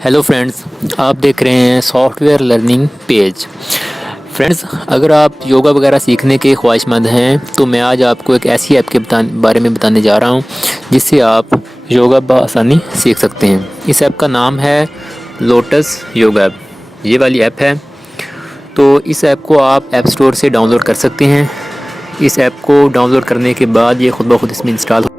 Hello friends, आप देख रहे हैं सॉफ्टवेयर लर्निंग पेज। फ्रेंड्स, अगर आप योगा वगैरह सीखने के ख्वाहिशमंद हैं तो मैं आज आपको एक ऐसी ऐप के बारे में बताने जा रहा हूं जिससे आप योगा बआसानी सीख सकते हैं। इस ऐप का नाम है लोटस योगा ऐप। ये वाली ऐप है, तो इस ऐप को आप ऐप स्टोर से डाउनलोड कर सकते हैं। इस ऐप को डाउनलोड करने के बाद ये खुद ब खुद इसमें इंस्टॉल